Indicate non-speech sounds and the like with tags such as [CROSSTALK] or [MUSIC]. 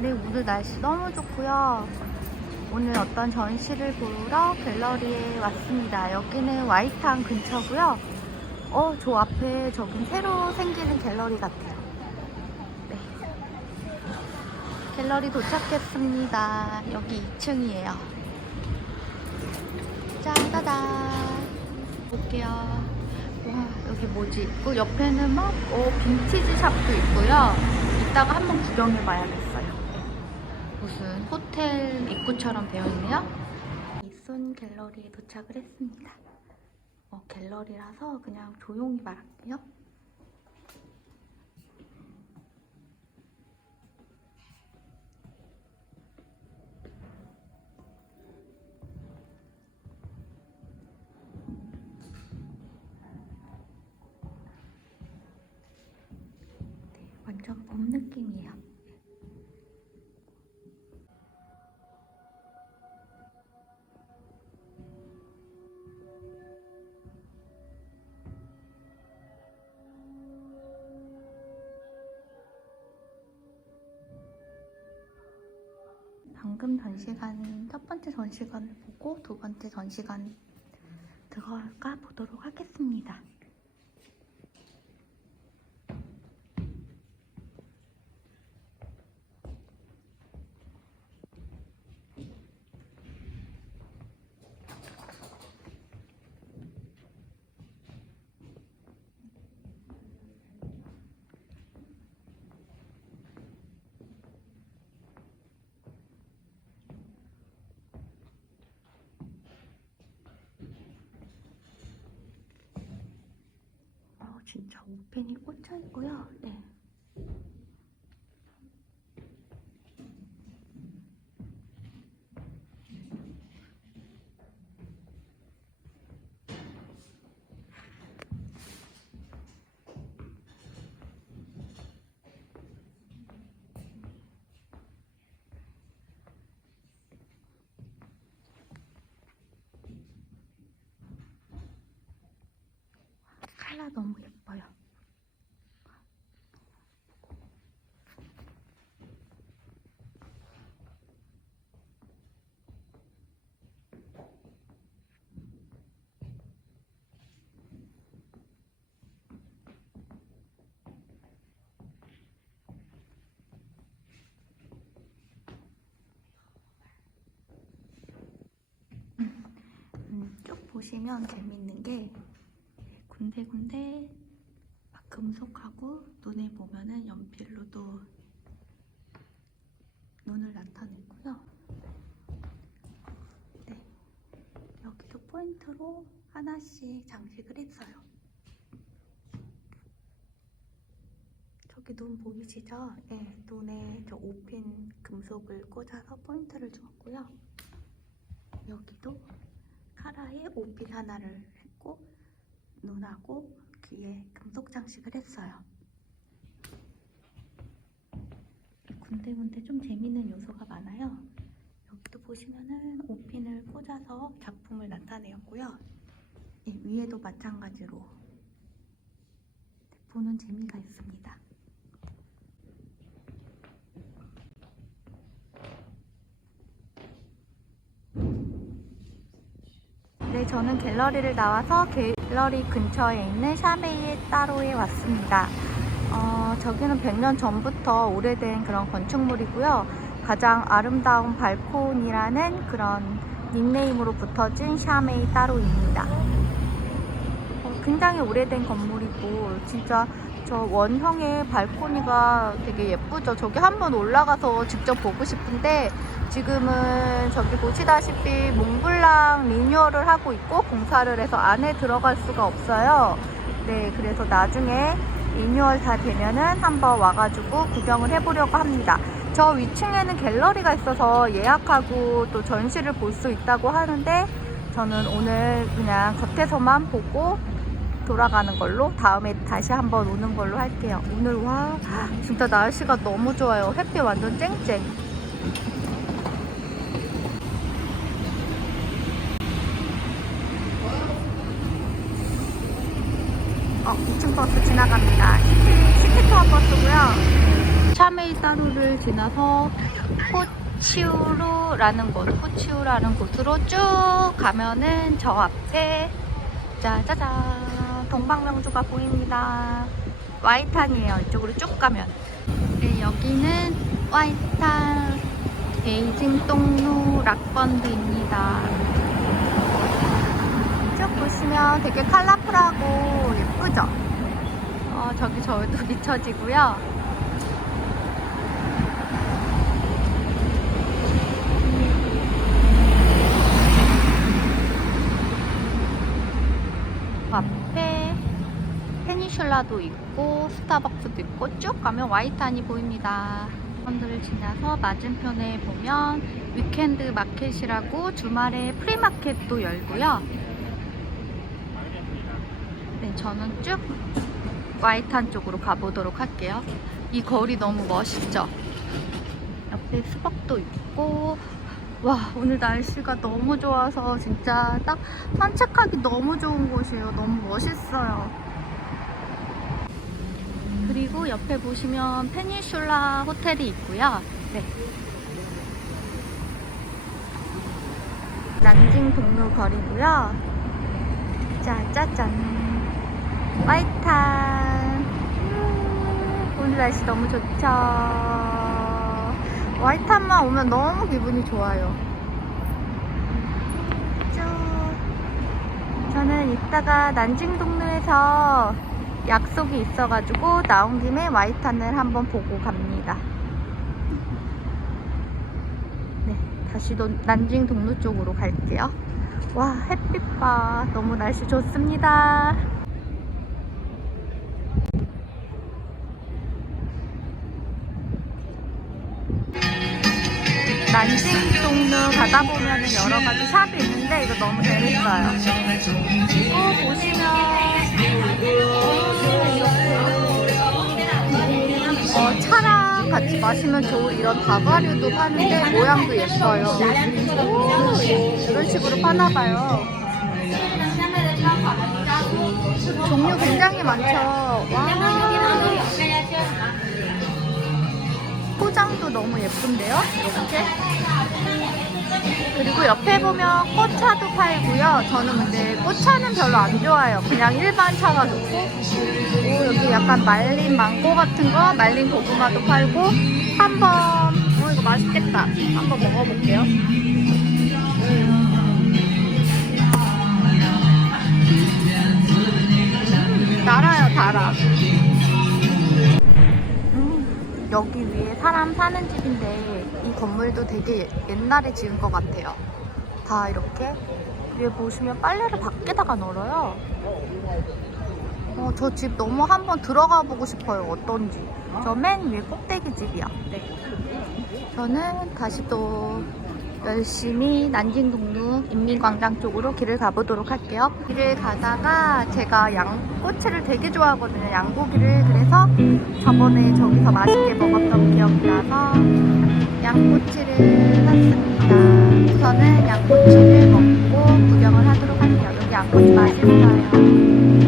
네, 오늘 날씨 너무 좋고요. 오늘 어떤 전시를 보러 갤러리에 왔습니다. 여기는 와이탄 근처고요. 어, 저 앞에 저긴 새로 생기는 갤러리 같아요. 네. 갤러리 도착했습니다. 여기 2층이에요. 짠, 따단. 볼게요. 와, 여기 뭐지? 그 옆에는 막, 어, 빈티지 샵도 있고요. 이따가 한번 구경해 봐야겠어요. 무슨 호텔 입구처럼 되어 있네요. 이손 갤러리에 도착을 했습니다. 어, 갤러리라서 그냥 조용히 말할게요. 방금 전시관 첫 번째 전시관을 보고 두 번째 전시관 들어가 보도록 하겠습니다. 어, 진짜 우펜이 꽂혀 있고요. 네. 칼라 너무 예뻐요. 음, 쭉 보시면 재밌는 게 군데군데 막 금속하고 눈에 보면은 연필로도 눈을 나타내고요. 네, 여기도 포인트로 하나씩 장식을 했어요. 저기 눈 보이시죠? 네, 눈에 저 5핀 금속을 꽂아서 포인트를 주었고요. 여기도 카라에 5핀 하나를 했고 눈하고 귀에 금속 장식을 했어요. 군데군데 좀 재밌는 요소가 많아요. 여기도 보시면은 오핀을 꽂아서 작품을 나타내었고요. 예, 위에도 마찬가지로 보는 재미가 있습니다. 네, 저는 갤러리를 나와서 갤러리 근처에 있는 샤메이 따로에 왔습니다. 어, 저기는 100년 전부터 오래된 그런 건축물이고요. 가장 아름다운 발콘이라는 그런 닉네임으로 붙어진 샤메이 따로입니다. 어, 굉장히 오래된 건물이고 진짜 저 원형의 발코니가 되게 예쁘죠. 저기 한번 올라가서 직접 보고 싶은데 지금은 저기 보시다시피 몽블랑 리뉴얼을 하고 있고 공사를 해서 안에 들어갈 수가 없어요. 네, 그래서 나중에 리뉴얼 다 되면은 한번 와가지고 구경을 해보려고 합니다. 저 위층에는 갤러리가 있어서 예약하고 또 전시를 볼 수 있다고 하는데 저는 오늘 그냥 겉에서만 보고 돌아가는 걸로 다음에 다시 한번 오는 걸로 할게요. 오늘 와 진짜 날씨가 너무 좋아요. 햇빛 완전 쨍쨍. 어, 2층 버스 지나갑니다. 시티, 시티투어 버스고요. 샤메이 따루를 지나서 호치우루라는 곳, 호치우라는 곳으로 쭉 가면은 저 앞에 짜자잔 동방명주가 보입니다. 와이탄이에요. 이쪽으로 쭉 가면. 네, 여기는 와이탄 베이징 동루 락번드입니다. 쭉 보시면 되게 컬러풀하고 예쁘죠? 어, 저기 저도 [LAUGHS] 비춰지고요. 앞에 페니슐라도 있고 스타벅스도 있고 쭉 가면 와이탄이 보입니다. 사람들을 지나서 맞은편에 보면 위켄드 마켓이라고 주말에 프리마켓도 열고요. 네, 저는 쭉 와이탄 쪽으로 가보도록 할게요. 이 거리 너무 멋있죠? 옆에 수박도 있고 와 오늘 날씨가 너무 좋아서 진짜 딱 산책하기 너무 좋은 곳이에요. 너무 멋있어요. 그리고 옆에 보시면 페니슐라 호텔이 있고요. 네. 난징 동로 거리고요. 짜자잔. 와이탄. 음, 오늘 날씨 너무 좋죠. 와이탄만 오면 너무 기분이 좋아요. 쭉. 저는 이따가 난징 동로에서 약속이 있어가지고 나온 김에 와이탄을 한번 보고 갑니다. 네, 다시 도- 난징 동로 쪽으로 갈게요. 와, 햇빛 봐. 너무 날씨 좋습니다. 동로 가다 보면 여러 가지 샵이 있는데 이거 너무 재밌어요. 또 보시면 어, 차랑 같이 마시면 좋은 이런 다과류도 파는데 모양도 예뻐요. 오, 이런 식으로 파나봐요. 종류 굉장히 많죠. 와. 포장도 너무 예쁜데요? 이렇게. 그리고 옆에 보면 꽃차도 팔고요. 저는 근데 꽃차는 별로 안 좋아해요. 그냥 일반 차가 좋고. 그리고 여기 약간 말린 망고 같은 거, 말린 고구마도 팔고. 한번, 어, 이거 맛있겠다. 한번 먹어볼게요. 음, 달아요, 달아. 음, 여기 위에 사람 사는 집인데 이 건물도 되게 옛날에 지은 것 같아요. 다 이렇게 위에 보시면 빨래를 밖에다가 널어요. 어, 저 집 너무 한번 들어가 보고 싶어요. 어떤지. 저 맨 위에 꼭대기 집이야. 네. 저는 다시 또 열심히 난징동로 인민광장 쪽으로 길을 가보도록 할게요. 길을 가다가 제가 양꼬치를 되게 좋아하거든요. 양고기를. 그래서 저번에 저기서 맛있게 먹었던 기억이 나서 양꼬치를 샀습니다. 우선은 양꼬치를 먹고 구경을 하도록 할게요. 여기 양꼬치 맛있어요.